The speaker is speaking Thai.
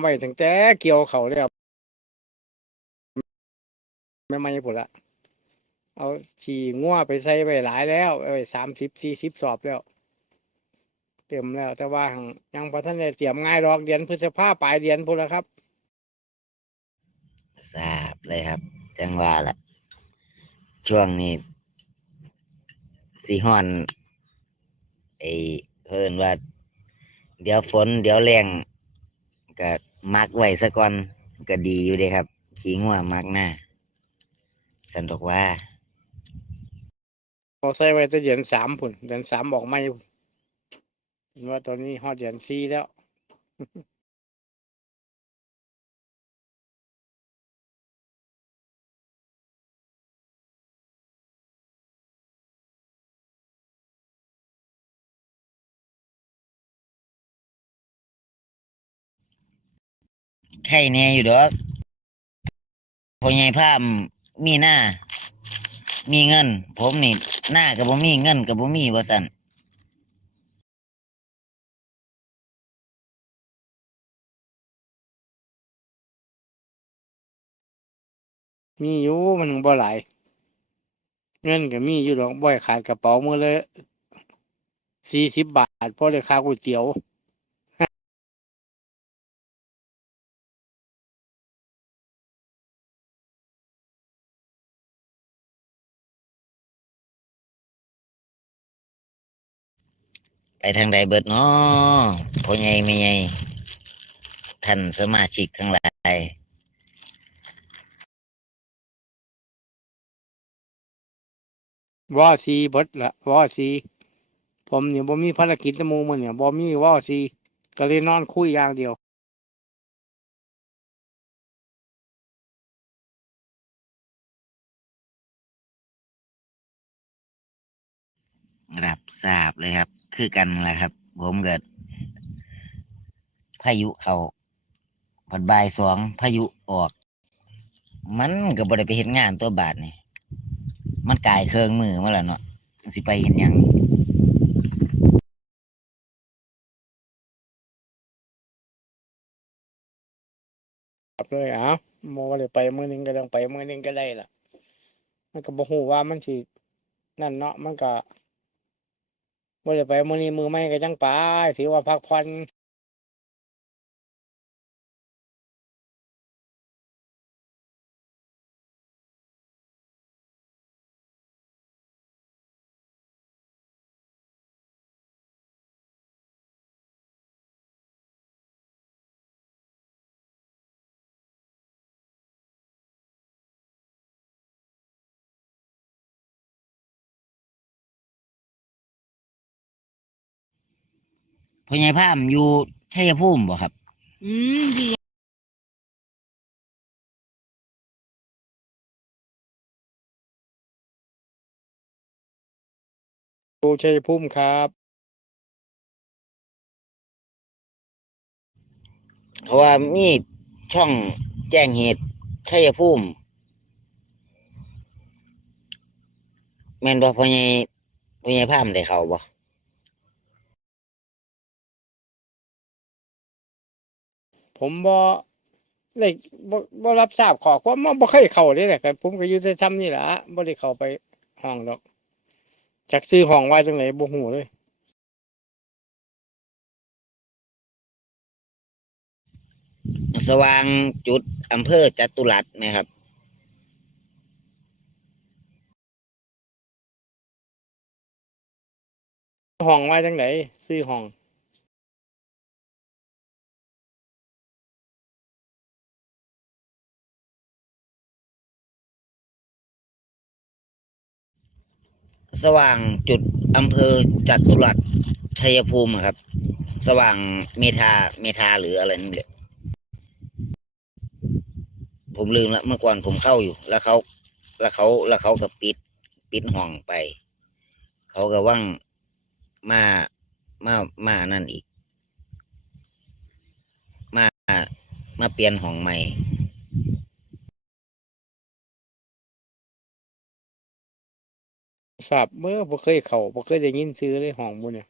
ไว้ตั้งแต่เกี่ยวเขาแล้วไม่ไม่ผลละเอาฉี่งัวไปใส่ไว้หลายแล้วไว้สามสิบสี่สิบสอบแล้ว เต็มแล้ว แต่ว่าหังยังพอท่านได้เตรียมง่ายดอกเดือนพฤษภาปลายเดือนพุ่นละครับทราบเลยครับ จังว่าละช่วงนี้สีฮ้อนไอเพิ่นว่า เดี๋ยวฝน เดี๋ยวแรงก็ มักไว้ซะก่อนก็ดีอยู่เด้ครับ ขี้งัวมักหน้า สันดอกว่าพอใส่ไว้แต่เดือนสามผุนเดือนสามบอกไม่พุ่นเห็นว่าตอนนี้ฮอดเดือนสี่แล้ว ไข่แน่อยู่ดอกพอใหญ่ภาพมีหน้า มีเงิน ผมนี่หน้ากับบ่มีเงินกับบ่มีว่สั่นมีอยู่มันบ่หลายเงินก็มีอยู่ดอกบ่อยขาดกระเป๋ามือเลยสี่สิบบาทพอได้ค่าก๋วยเตี๋ยว ไปทางใดเบิดเนาะพ่อใหญ่แม่ใหญ่ท่านสมาชิกทั้งหลายว่าซีเบิดละว่าซีผมเนี่ยบ่มีภารกิจในหมู่มันเนี่ยบ่มีว่าซีก็เลยนอนคุยอย่างเดียวรับทราบเลยครับ คือกันแหละครับ ผมเกิด พายุเขาผัดบายสองพายุออก มันก็บ่ได้ไปเห็นงานตัวบาทนี่มันกลายเครื่องมือมาแล้วเนาะสิไปเห็นยังครับเลยอ้าว่าได้ไปมื้อนึงก็ต้องไปมื้อนึงก็ได้ล่ะ มันก็บ่ฮู้ว่ามันสินั่นเนาะมันก็ บ่ได้ไปมื้อนี้มื้อใหม่ก็จังไปถือว่าพักผ่อน พ่อใหญ่ภาพอยู่ชัยภูมิบ่ครับ อืมดีอยู่ชัยภูมิครับ เพราะว่ามีช่องแจ้งเหตุชัยภูมิแม่นบ่พ่อใหญ่พ่อใหญ่ภาพได้เข้าบ่ ผมบ่ได้บ่บ่รับทราบขอความบ่บ่เคยเข้าเด้แหละครับผมก็อยู่แต่ซ้ำนี่ล่ะบ่ได้เข้าไปห้องดอกจักซื้อห้องไว้จังไดบ่ฮู้เลยสว่างจุดอำเภอจตุรัสไหมครับห้องไว้จังไดซื้อห้อง สว่างจุดอำเภอจัตุรัสชัยภูมิครับ สว่างเมทาเมทาหรืออะไรนี่แหละผมลืมละเมื่อก่อนผมเข้าอยู่ แล้วเขาแล้วเขาแล้วเขาก็ปิดปิดห้องไป เขาก็ว่างมามามานั่นอีก มามาเปลี่ยนห้องใหม่ ทราบเมื่อบ่เคยเข้าบ่เคยได้ยินซื้อเลยห้องหมู่เนี่ย